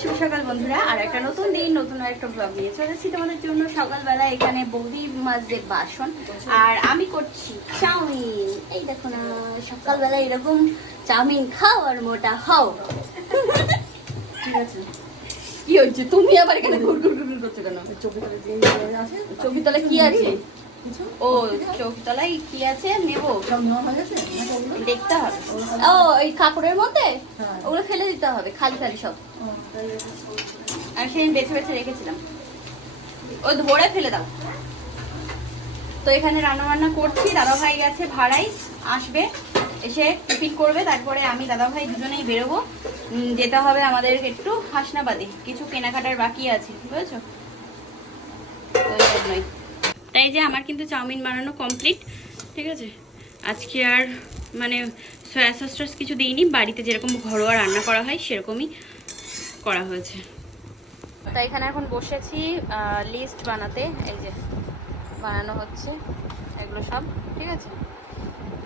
শুভ সকাল বন্ধুরা। আর একটা নতুন দিন নতুন একটা ব্লগ নিয়ে চলেছি তোমাদের জন্য। সকালবেলা এখানে বৌদি মাঝে বাসন। আর আমি করছি চাউমিন। এই দেখো না সকালবেলা এরকম চাউমিন খাও আর মোটা হও। ঠিক আছে। কি হচ্ছে তুমি আবার এখানে ঘুর ঘুর ঘুর ঘুর করছ কেন চোখে তলে কি আছে? ও কি আছে? নেব? দেখতে হবে। ও এই কাপড়ের মধ্যে? হ্যাঁ। ওগুলো ফেলে দিতে হবে খালি খালি সব। ও, আমি সেদিন বেছে বেছে রেখেছিলাম। ওই ধরে ফেলে দাও। তো এখানে রান্না বান্না করছি দাদা ভাই গেছে ভাড়াই আসবে এসে টিফিন করবে তারপরে আমি দাদা ভাই দুজনেই বেরোবো। যেতে হবে আমাদের একটু হাসনাবাদে কিছু কেনাকাটার বাকি আছে বুঝেছ? তো জন্যই তাই যে আমার কিন্তু চাউমিন বানানো কমপ্লিট ঠিক আছে? আজকে আর মানে সয়া সস টস কিছু দিইনি, বাড়িতে যেরকম ঘরোয়া রান্না করা হয় সেরকমই করা হয়েছে। তাই এখানে এখন বসেছি লিস্ট বানাতে, এই যে বানানো হচ্ছে, এগুলো সব, ঠিক আছে?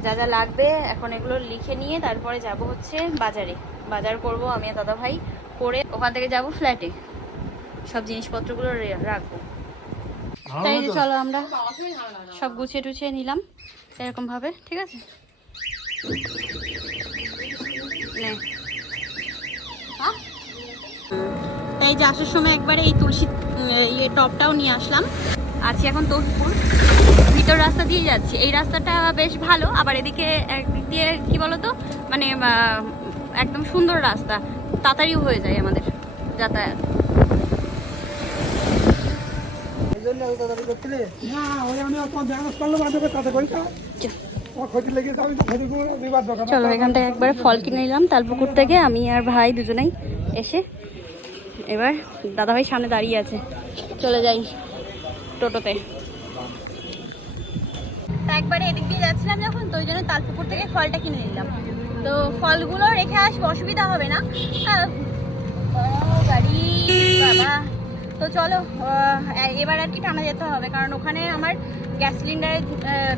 যা যা লাগবে, এখন এগুলো লিখে নিয়ে তারপরে যাব হচ্ছে বাজারে। বাজার করব আমি দাদা ভাই করে ওখান থেকে যাব ফ্ল্যাটে সব জিনিসপত্রগুলো রাখব। তাই চলো আমরা সব গুছিয়ে টুছিয়ে নিলাম এরকম ভাবে ঠিক আছে। হ্যাঁ? তাই যে আসার সময় একবারে এই তুলসী ইয়ে টপটাও নিয়ে আসলাম। আছি এখন তৌহিদপুর ভিতর রাস্তা দিয়ে যাচ্ছি। এই রাস্তাটা বেশ ভালো আবার এদিকে একদিক দিয়ে কি বলতো? মানে একদম সুন্দর রাস্তা। তাড়াতাড়িও হয়ে যায় আমাদের যাতায়াত এই জন্য এত তাড়াতাড়ি করছিলে? না, ওই আমি তোমার করলাম, তাতে করি তো। চলো। এখান থেকে একবার ফল কিনে নিলাম তালপুকুর থেকে আমি আর ভাই দুজনেই এসে এবার দাদাভাই সামনে দাঁড়িয়ে আছে। চলে যাই টোটোতে। তা একবারে এদিক দিয়ে যাচ্ছিলাম যখন তো ওই জন্য তালপুকুর থেকে ফলটা কিনে নিলাম। তো ফলগুলো রেখে আসব অসুবিধা হবে না। আহ, গাড়ি বাবা। তো চলো এবার আর কি টানা যেতে হবে, কারণ ওখানে আমার গ্যাস সিলিন্ডারে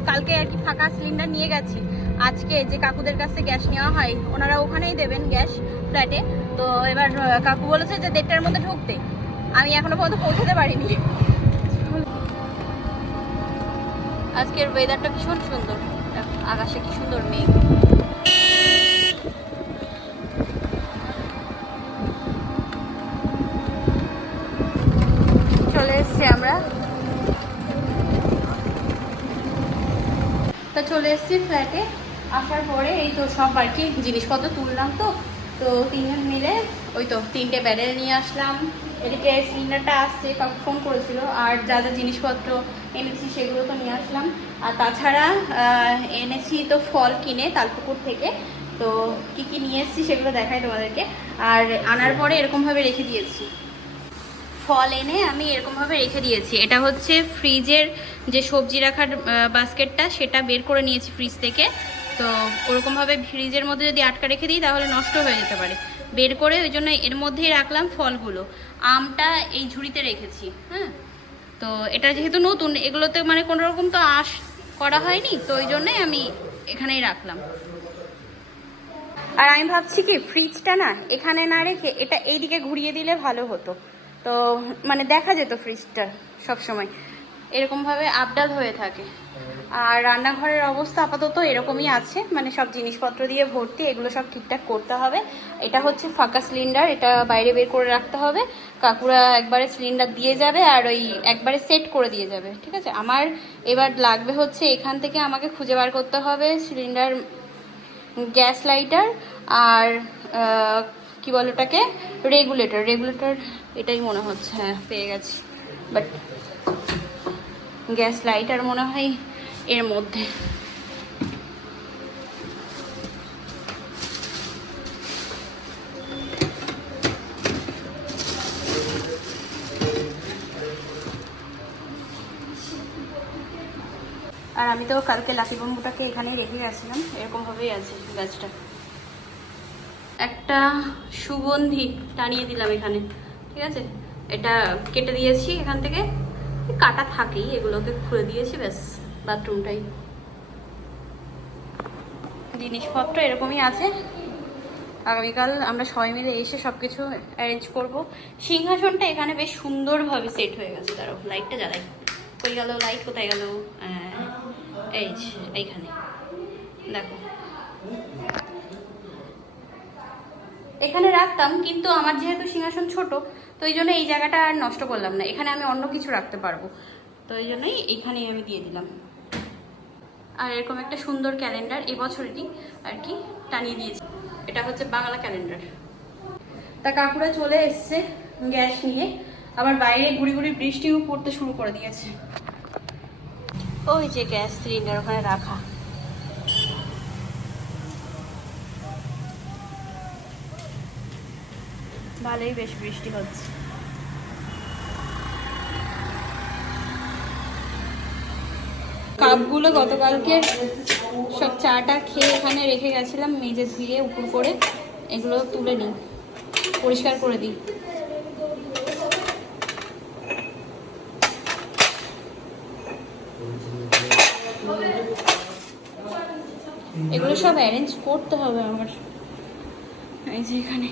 কালকে আর কি ফাঁকা সিলিন্ডার নিয়ে গেছি। আজকে যে কাকুদের কাছ থেকে গ্যাস নেওয়া হয়, ওনারা ওখানেই দেবেন গ্যাস ফ্ল্যাটে। তো এবার কাকু বলেছে যে দেড়টার মধ্যে ঢুকতে। আমি এখনও পর্যন্ত পৌঁছতে পারিনি। আজকের ওয়েদারটা ভীষণ সুন্দর। আকাশে কি সুন্দর মেঘ চলে এসছি আমরা তা চলে এসছি ফ্ল্যাটে আসার পরে এই তো সব আর কি জিনিসপত্র তুললাম তো। তো তিনজন মিলে ওই তো তিনটে ব্যারেল নিয়ে আসলাম। এদিকে সিলিন্ডারটা আসছে, কাকু ফোন করেছিল। আর যা যা জিনিসপত্র এনেছি সেগুলো তো নিয়ে আসলাম। আর তাছাড়া এনেছি তো ফল কিনে তালপুকুর থেকে। তো কি কি নিয়ে এসেছি সেগুলো দেখাই তোমাদেরকে। আর আনার পরে এরকমভাবে রেখে দিয়েছি। ফল এনে আমি এরকমভাবে রেখে দিয়েছি। এটা হচ্ছে ফ্রিজের যে সবজি রাখার বাস্কেটটা, সেটা বের করে নিয়েছি ফ্রিজ থেকে। তো ওরকমভাবে ফ্রিজের মধ্যে যদি আটকা রেখে দিই, তাহলে নষ্ট হয়ে যেতে পারে। বের করে ওই জন্য এর মধ্যেই রাখলাম ফলগুলো। আমটা এই ঝুড়িতে রেখেছি হ্যাঁ? তো এটা যেহেতু নতুন, এগুলোতে মানে কোনো রকম তো আশ করা হয়নি, তো ওই জন্যই আমি এখানেই রাখলাম। আর আমি ভাবছি কি, ফ্রিজটা না এখানে না রেখে এটা এইদিকে ঘুরিয়ে দিলে ভালো হতো। তো মানে দেখা যেত ফ্রিজটা সব সময় এরকমভাবে আপডাল হয়ে থাকে। আর রান্নাঘরের অবস্থা আপাতত এরকমই আছে। মানে সব জিনিসপত্র দিয়ে ভর্তি, এগুলো সব ঠিকঠাক করতে হবে। এটা হচ্ছে ফাঁকা সিলিন্ডার এটা বাইরে বের করে রাখতে হবে। কাকুরা একবারে সিলিন্ডার দিয়ে যাবে আর ওই একবারে সেট করে দিয়ে যাবে, ঠিক আছে? আমার এবার লাগবে হচ্ছে এখান থেকে আমাকে খুঁজে বার করতে হবে সিলিন্ডার গ্যাস লাইটার আর কি বলে ওটাকে? রেগুলেটর রেগুলেটর এটাই মনে হচ্ছে হ্যাঁ পেয়ে গেছি। বাট গ্যাস লাইটার মনে হয় এর মধ্যে। আর আমি তো কালকে লাকি বম্বুটাকে এখানেই রেখে গেছিলাম, এরকমভাবেই আছে গাছটা। একটা সুগন্ধি টানিয়ে দিলাম এখানে। ঠিক আছে? এটা কেটে দিয়েছি এখান থেকে। কাটা থাকেই, এগুলোকে খুলে দিয়েছি, ব্যাস, বাথরুমটাই। জিনিসপত্র এরকমই আছে। আগামীকাল আমরা সবাই মিলে এসে সব কিছু অ্যারেঞ্জ করব। সিংহাসনটা এখানে বেশ সুন্দরভাবে সেট হয়ে গেছে। তারও লাইটটা জ্বালাই। কই গেল? লাইট কোথায় গেল? এই এইখানে। দেখো। এখানে রাখতাম, কিন্তু আমার যেহেতু সিংহাসন ছোট, তো এই জন্য এই জায়গাটা আর নষ্ট করলাম না। এখানে আমি অন্য কিছু রাখতে পারব। তো এই জন্যই এখানেই আমি দিয়ে দিলাম। আর এরকম একটা সুন্দর ক্যালেন্ডার এবছরেরই আর কি টানিয়ে দিয়েছি। এটা হচ্ছে বাংলা ক্যালেন্ডার। তা কাকুরা চলে এসছে গ্যাস নিয়ে। আবার বাইরে গুড়ি গুড়ি বৃষ্টিও পড়তে শুরু করে দিয়েছে। ওই যে গ্যাস সিলিন্ডার ওখানে রাখা। ভালোই বেশ বৃষ্টি হচ্ছে। কাপগুলো গতকালকে সব চাটা খেয়ে এখানে রেখে গেছিলাম, মেজে ধুয়ে উপর করে এগুলো তুলে নিই, পরিষ্কার করে দিই। এগুলো সব অ্যারেঞ্জ করতে হবে আমার। এই যে এখানে।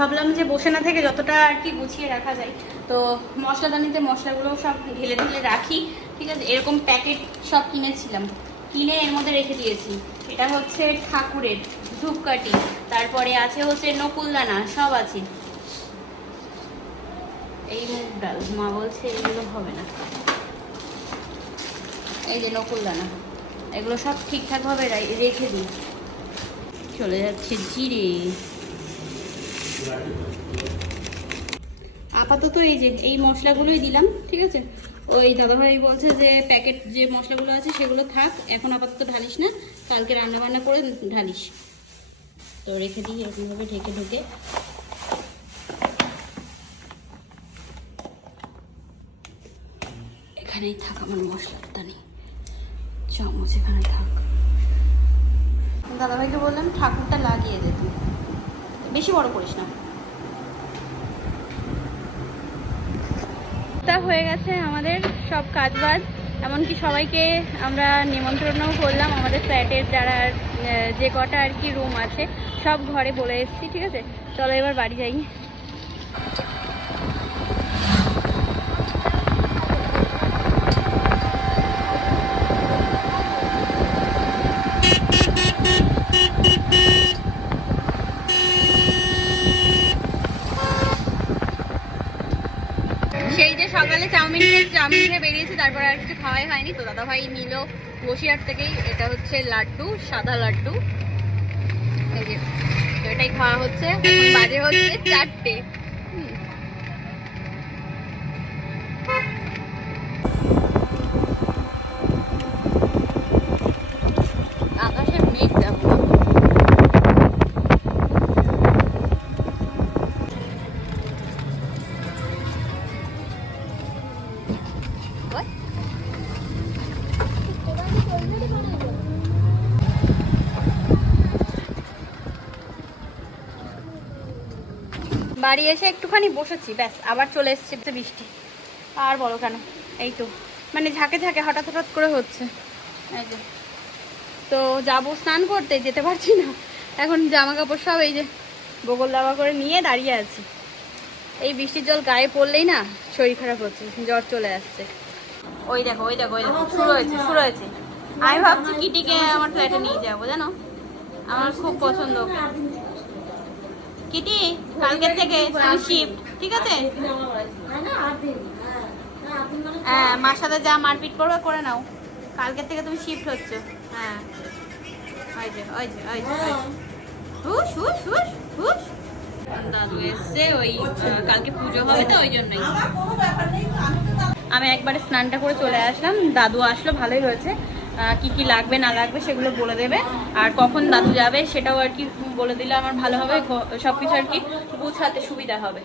ভাবলাম যে বসে না থেকে যতটা আর কি গুছিয়ে রাখা যায়। তো মশলাদানিতে মশলাগুলো সব ঢেলে ঢেলে রাখি, ঠিক আছে? এরকম প্যাকেট সব কিনেছিলাম। কিনে এর মধ্যে রেখে দিয়েছি। এটা হচ্ছে ঠাকুরের ধূপকাঠি, তারপরে আছে হচ্ছে নকুলদানা, সব আছে। এই মুগ ডাল, মা বলছে এগুলো হবে না। এই যে নকুলদানা, এগুলো সব ঠিকঠাকভাবে রেখে দিই। চলে যাচ্ছে জিরে। আপাতত এই যে, এই মশলাগুলোই দিলাম, ঠিক আছে? ওই দাদাভাই বলছে যে প্যাকেট যে মশলাগুলো আছে সেগুলো থাক, এখন আপাতত ঢালিস না, কালকে রান্না বান্না করে ঢালিস। তো রেখে দিই, এরকমভাবে ঢেকে ঢুকে। এখানেই থাক আমার মশলাটা নেই। চামচ এখানে থাক। দাদাভাইকে বললাম, ঠাকুরটা লাগিয়ে দে। বেশি বড় করিস না। তা হয়ে গেছে আমাদের সব কাজ বাজ এমনকি সবাইকে আমরা নিমন্ত্রণও করলাম আমাদের ফ্ল্যাটের যারা যে কটা আর কি রুম আছে, সব ঘরে বলে এসেছি, ঠিক আছে? চলো এবার বাড়ি যাই সেই যে সকালে চাউমিন খেয়ে বেরিয়েছি, তারপর আর কিছু খাওয়াই হয়নি। তো দাদা ভাই নিল বসিরহাট থেকেই। এটা হচ্ছে লাড্ডু, সাদা লাড্ডু। এটাই খাওয়া হচ্ছে। বাজে হচ্ছে চারটে। বাড়ি এসে একটুখানি বসেছি, ব্যাস, আবার চলে এসছে বৃষ্টি। আর বলো কেন? এই তো। মানে ঝাঁকে ঝাঁকে, হঠাৎ হঠাৎ করে হচ্ছে। এই যে। তো যাব স্নান করতে, যেতে পারছি না। এখন জামা কাপড় সব এই যে বগল দাবা করে নিয়ে দাঁড়িয়ে আছি। এই বৃষ্টির জল গায়ে পড়লেই না শরীর খারাপ হচ্ছে, জ্বর চলে আসছে। ওই দেখো ওই দেখো ওই দেখো, শুরু হয়েছে শুরু হয়েছে। আমি ভাবছি কিটিকে আমার ফ্ল্যাটে নিয়ে যাব, জানো? আমার খুব পছন্দ ওকে। কিটি কালকের থেকে শিফট ঠিক আছে? হ্যাঁ মার সাথে যা মারপিট করবে করে নাও। কালকের থেকে তুমি শিফট হচ্ছ। হ্যাঁ। ওই যে ওই যে ওই যে। হুস হুস হুস হুস দাদু এসছে ওই কালকে পুজো হবে তো ওই জন্যই। আমি একবারে স্নানটা করে চলে আসলাম। দাদু আসলো ভালোই হয়েছে। কি কি লাগবে, না লাগবে সেগুলো বলে দেবে। আর কখন দাদু যাবে সেটাও আর কি বলে দিলে আমার ভালো হবে। সব কিছু আর কি গুছাতে সুবিধা হবে।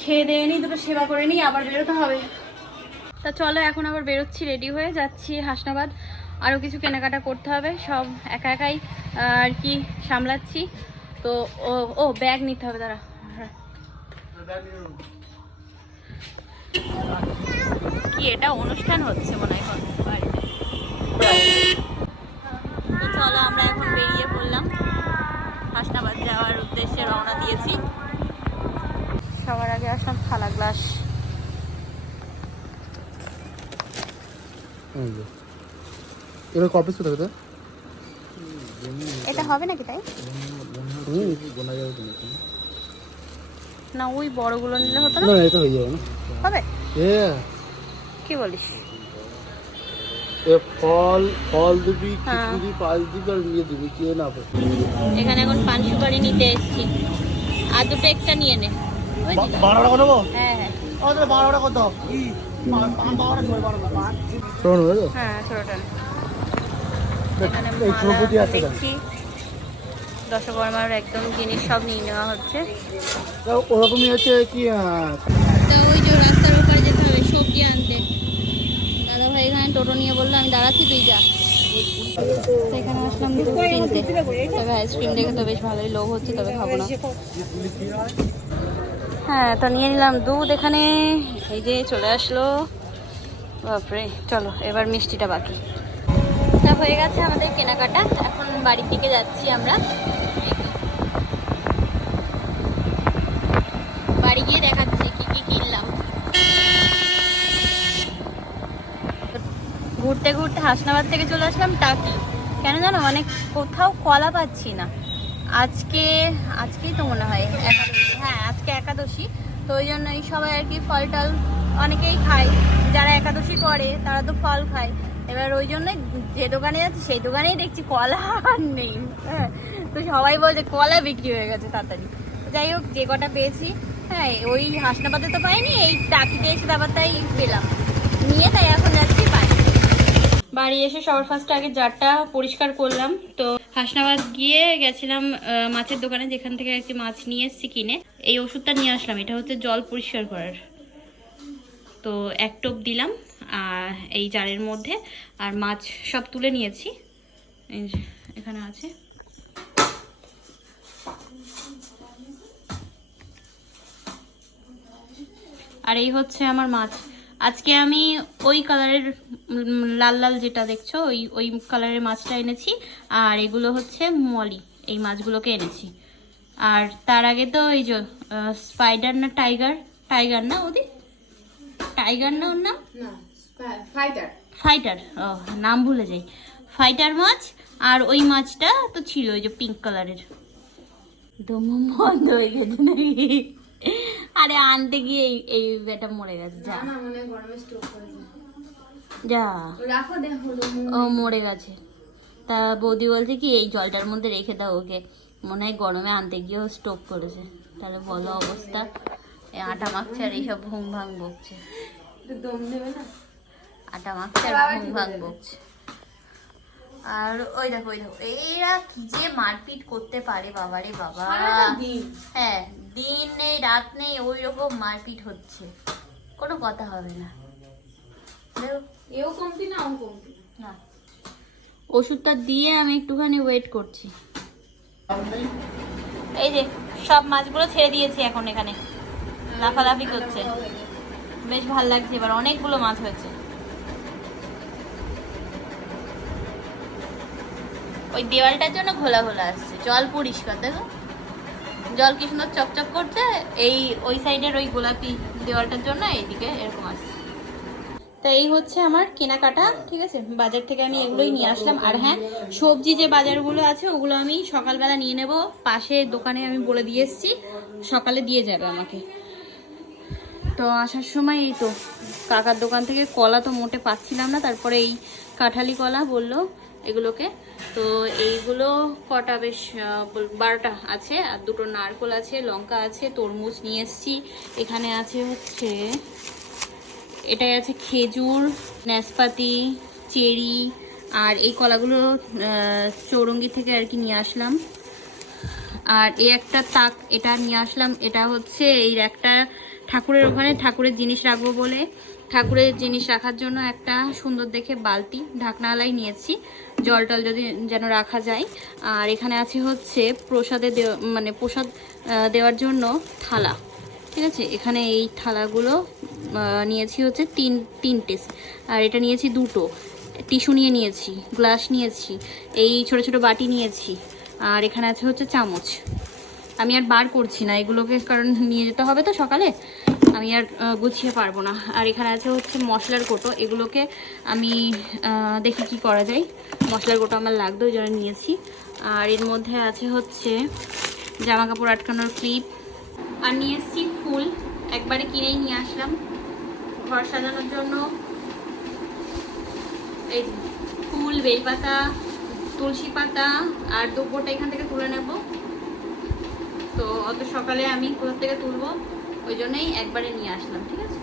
খেয়ে দিয়ে নিই দুটো সেবা করে নিই আবার বেরোতে হবে। তা চলো, এখন আবার বেরোচ্ছি রেডি হয়ে যাচ্ছি হাসনাবাদ। আরও কিছু কেনাকাটা করতে হবে, সব একা একাই আর কি সামলাচ্ছি। তো, ও ও ব্যাগ নিতে হবে, দাঁড়া। কি এটা, অনুষ্ঠান হচ্ছে মনে হয়। তো চলো আমরা এখন বেরিয়ে পড়লাম। হাসনাবাদ যাওয়ার উদ্দেশ্যে রওনা দিয়েছি। সবার আগে আসলাম থালা গ্লাস। এবার কপি শুধু তো? এটা হবে নাকি তাই? না ওই বড়গুলো নিলে হতো না? না এটা হয়ে যাবে না। হবে? এ কি বলিস? ফল ফল দিবি হ্যাঁ। খিচুড়ি পাঁচ দিবি আর ইয়ে দিবি কে না এখানে এখন পান সুপারি নিতে এসেছি। আর দুটো একটা নিয়ে নে। বুঝলি? বারো নেব? হ্যাঁ হ্যাঁ। আমাদের বারো টাকা দাও শোনো বুঝলো হ্যাঁ দশকর্মার একদম জিনিস সব নিয়ে নেওয়া হচ্ছে। ওরকমই হচ্ছে কি ওই যে রাস্তার ওপারে যেতে হবে সবজি আনতে। টোটো নিয়ে বলল, আমি দাঁড়াচ্ছি, তুই যা। এখানে আসলাম দুধ কিনতে তবে আইসক্রিম দেখে তো বেশ ভালোই লোভ হচ্ছে, তবে খাব না। হ্যাঁ তো নিয়ে নিলাম দুধ এখানে। এই যে চলে আসলো। বাপরে, চলো, এবার মিষ্টিটা বাকি। তা হয়ে গেছে আমাদের কেনাকাটা। এখন বাড়ির দিকে যাচ্ছি আমরা বাড়ি গিয়ে দেখাচ্ছি কি কি কিনলাম ঘুরতে ঘুরতে হাসনাবাদ থেকে চলে আসলাম টাকি। কেন জানো মানে কোথাও কলা পাচ্ছি না। আজকে, আজকেই তো মনে হয় একাদশী। হ্যাঁ আজকে একাদশী। তো ওই জন্যই সবাই আর কি ফল টল অনেকেই খায়। যারা একাদশী করে, তারা তো ফল খায়। এবার ওই জন্য যে দোকানে যাচ্ছে, সেই দোকানেই দেখছি কলা আর নেই। হ্যাঁ তো সবাই বলছে, কলা বিক্রি হয়ে গেছে তাড়াতাড়ি। যাই হোক, যে কটা পেয়েছি হ্যাঁ ওই হাসনাবাদে তো পাইনি, এই টাকিতে এসে আবার তাই পেলাম। নিয়ে তাই এখন যাচ্ছি। বাড়ি এসে সবার ফার্স্ট আগে জারটা পরিষ্কার করলাম। তো হাসনাবাদ গিয়ে গেছিলাম মাছের দোকানে, যেখান থেকে একটি মাছ নিয়ে এসেছি কিনে। এই ওষুধটা নিয়ে আসলাম, এটা হচ্ছে জল পরিষ্কার করার। তো এক টোপ দিলাম, আর এই জারের মধ্যে, আর মাছ সব তুলে নিয়েছি। এখানে আছে। আর এই হচ্ছে আমার মাছ। আজকে আমি ওই কালারের লাল লাল যেটা দেখছ ওই ওই কালারের মাছটা এনেছি আর এগুলো হচ্ছে মলি এই মাছগুলোকে এনেছি। আর তার আগে তো এই যে স্পাইডার না টাইগার টাইগার না ওদি? টাইগার না ওর নাম? ফাইটার ফাইটার ও নাম ভুলে যাই। ফাইটার মাছ আর ওই মাছটা তো ছিল ওই যে পিঙ্ক কালারের। দম বন্ধ হয়ে গেছে নাকি? আরে আনতে গিয়ে এই এই বেটা মরে গেছে যা। যা। ও মরে গেছে। তা বৌদি বলছে কি এই জলটার মধ্যে রেখে দাও ওকে। মনে হয় গরমে আনতে গিয়েও স্টোভ করেছে। তাহলে বলো অবস্থা। আটা মাখছে আর এইসব ঘুম ভাং বকছে। আটা মাখছে আর ঘুম ভাঙ বকছে। আর ওই দেখো ওই দেখো। এরা কি যে মারপিট করতে পারে বাবারে বাবা। হ্যাঁ দিন নেই রাত নেই ওই রকম মারপিট হচ্ছে। কোনো কথা হবে না। এও কমতি না ও কমতি না। ওষুধটা দিয়ে আমি একটুখানি ওয়েট করছি। এই যে সব মাছগুলো ছেড়ে দিয়েছি এখন এখানে। লাফালাফি করছে। বেশ ভালো লাগছে এবার। অনেকগুলো মাছ হয়েছে। ওই দেওয়ালটার জন্য ঘোলা ঘোলা আসছে। জল পরিষ্কার দেখো জল কি সুন্দর চকচক করছে, এই ওই সাইডের ওই গোলাপি দেওয়ালটার জন্য এইদিকে এরকম আসছে তো এই হচ্ছে আমার কেনাকাটা, ঠিক আছে? বাজার থেকে আমি এগুলোই নিয়ে আসলাম। আর হ্যাঁ সবজি যে বাজারগুলো আছে, ওগুলো আমি সকালবেলা নিয়ে নেব। পাশে দোকানে আমি বলে দিয়ে এসেছি, সকালে দিয়ে যাবে আমাকে। তো আসার সময় এই তো, কাকার দোকান থেকে কলা তো মোটে পাচ্ছিলাম না, তারপরে এই কাঁঠালি কলা বলল এগুলোকে। তো এইগুলো কটা বেশ বারোটা আছে, আর দুটো নারকোল আছে, লঙ্কা আছে, তরমুজ নিয়ে এসেছি। এখানে আছে হচ্ছে, এটাই আছে খেজুর নাশপাতি চেরি, আর এই কলাগুলো চৌরঙ্গি থেকে আর কি নিয়ে আসলাম। আর এই একটা তাক, এটা নিয়ে আসলাম, এটা হচ্ছে এই একটা ঠাকুরের ওখানে, ঠাকুরের জিনিস রাখব বলে। ঠাকুরের জিনিস রাখার জন্য একটা সুন্দর দেখে বালতি ঢাকনালাই নিয়েছি। জল টল যদি যেন রাখা যায়। আর এখানে আছে হচ্ছে প্রসাদে মানে প্রসাদ দেওয়ার জন্য থালা। ঠিক আছে? এখানে এই থালাগুলো নিয়েছি হচ্ছে তিন তিনটে আর এটা নিয়েছি দুটো। টিস্যু নিয়ে নিয়েছি, গ্লাস নিয়েছি, এই ছোট ছোট বাটি নিয়েছি। আর এখানে আছে হচ্ছে চামচ। আমি আর বার করছি না এগুলোকে, কারণ নিয়ে যেতে হবে তো সকালে। আমি আর গুছিয়ে পারব না। আর এখানে আছে হচ্ছে মশলার কোটো। এগুলোকে আমি দেখি কি করা যায়। মশলার কোটো আমার লাগতো ওই জন্য নিয়েছি। আর এর মধ্যে আছে হচ্ছে জামা কাপড় আটকানোর ক্লিপ। আর নিয়ে এসেছি ফুল। একবারে কিনেই নিয়ে আসলাম। ঘর সাজানোর জন্য এই ফুল, বেলপাতা, তুলসী পাতা আর দুপুরটা এখান থেকে তুলে নেব। তো অত সকালে আমি কোথা থেকে তুলবো? ওই জন্যই একবারে নিয়ে আসলাম, ঠিক আছে?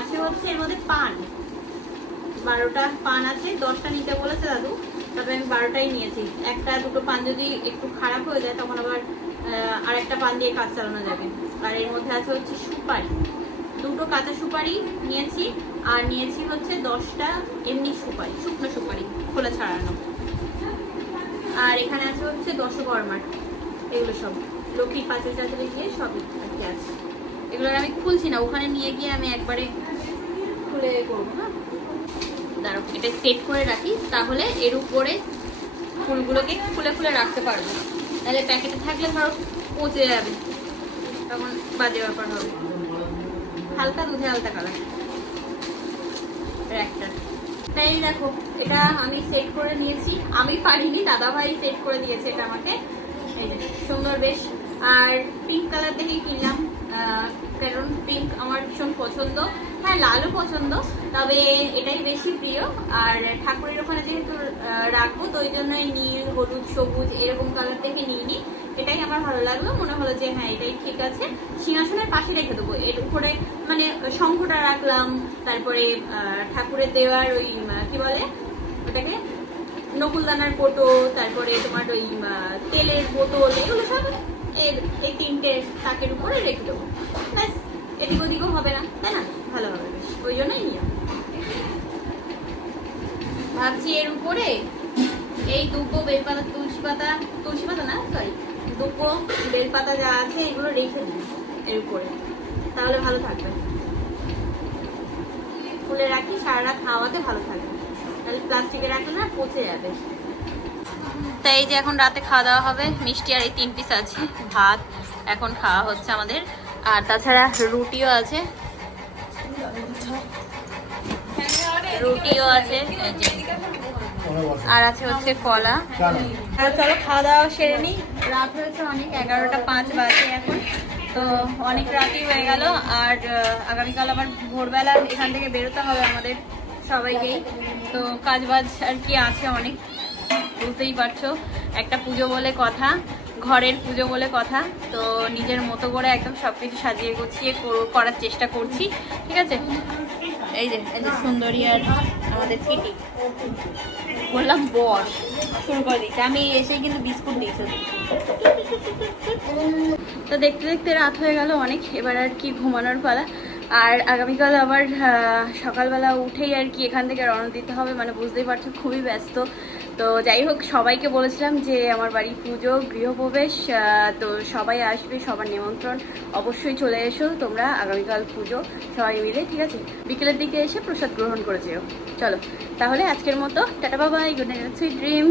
আছে হচ্ছে এর মধ্যে পান। বারোটা পান আছে, দশটা নিতে বলেছে দাদু তবে আমি বারোটাই নিয়েছি। একটা, দুটো পান যদি একটু খারাপ হয়ে যায়, তখন আবার আর একটা পান দিয়ে কাজ চালানো যাবে। আর এর মধ্যে আছে হচ্ছে সুপারি। দুটো কাঁচা সুপারি নিয়েছি, আর নিয়েছি হচ্ছে দশটা এমনি সুপারি, শুকনো সুপারি, খোলা ছাড়ানো। আর এখানে আছে হচ্ছে দশকর্মার এগুলো সব। লক্ষ্মীর পাঁচে চাঁচলে গিয়ে সবই আছে। এগুলো আমি খুলছি না, ওখানে নিয়ে গিয়ে আমি একবারে খুলে করব না দাঁড়াও, এটা সেট করে রাখি, তাহলে এর উপরে ফুলগুলোকে খুলে খুলে রাখতে পারব। তাহলে প্যাকেটে থাকলে ধরো পচে যাবে, তখন বাজে ব্যাপার হবে। হালকা দুধে হালকা কালার একটা। তাই দেখো, এটা আমি সেট করে নিয়েছি। আমি পারিনি দাদা ভাই সেট করে দিয়েছে এটা আমাকে। সুন্দর বেশ। আর পিঙ্ক কালার দেখেই কিনলাম। কারণ পিঙ্ক আমার ভীষণ পছন্দ। হ্যাঁ লালও পছন্দ, তবে এটাই বেশি প্রিয়। আর ঠাকুরের ওখানে যেহেতু রাখব, তো ওই জন্যই নীল, হলুদ, সবুজ এরকম কালার থেকে নিয়ে নিই এটাই আমার ভালো লাগল। মনে হলো যে হ্যাঁ এটাই ঠিক আছে। সিংহাসনের পাশে রেখে দেবো। এর উপরে মানে শঙ্খটা রাখলাম, তারপরে ঠাকুরের দেওয়ার ওই কি বলে? ওটাকে, নকুলদানার কোটো, তারপরে তোমার ওই তেলের বোতল, এগুলো সব এর এই তিনটে তাকের উপরে রেখে দেবো। ব্যাস, এদিক ওদিকও হবে না, তাই না? ভালো হবে বেশ, ওই জন্যই নিয়ে ভাবছি এর উপরে এই দুটো বেলপাতা তুলসী পাতা তুলসী পাতা না সরি দুটো বেলপাতা যা আছে এগুলো রেখে দিই এর উপরে। তাহলে ভালো থাকবে। খুলে রাখি, সারা রাত খাওয়াতে ভালো থাকবে। তাহলে প্লাস্টিকে রাখলে না পচে যাবে। তাই এই যে এখন রাতে খাওয়া দাওয়া হবে, মিষ্টি আর এই তিন পিস আছে, ভাত, এখন খাওয়া হচ্ছে আমাদের। আর তাছাড়া রুটিও আছে। রুটিও আছে আর আছে হচ্ছে কলা। চলো, খাওয়া দাওয়া সেরে নিই। রাত হয়েছে অনেক, এগারোটা পাঁচ বাজে এখন। তো অনেক রাতই হয়ে গেল, আর আগামীকাল আবার ভোরবেলা এখান থেকে বেরোতে হবে আমাদের সবাইকেই। তো কাজ বাজ আর কি আছে অনেক। বুঝতেই পারছ, একটা পুজো বলে কথা, ঘরের পুজো বলে কথা, তো নিজের মতো করে একদম সব কিছু সাজিয়ে গুছিয়ে কর- করার চেষ্টা করছি, ঠিক আছে? এই যে এই যে সুন্দরী আর আমাদের পিটি বললাম বস শুরু করে দিচ্ছে। আমি এসেই কিন্তু বিস্কুট দিয়েছি তো দেখতে দেখতে রাত হয়ে গেল অনেক, এবার আর কি ঘুমানোর পালা। আর আগামীকাল আবার সকালবেলা উঠেই আর কি এখান থেকে রওনা দিতে হবে মানে বুঝতেই পারছ, খুবই ব্যস্ত। তো যাই হোক, সবাইকে বলেছিলাম যে আমার বাড়ির পুজো, গৃহপ্রবেশ তো সবাই আসবে, সবার নিমন্ত্রণ অবশ্যই চলে এসো তোমরা, আগামীকাল পুজো, সবাই মিলে, ঠিক আছে? বিকেলের দিকে এসে প্রসাদ গ্রহণ করে যেও। চলো, তাহলে আজকের মতো, টাটা, বাবাই গুড নাইট সুইট ড্রিম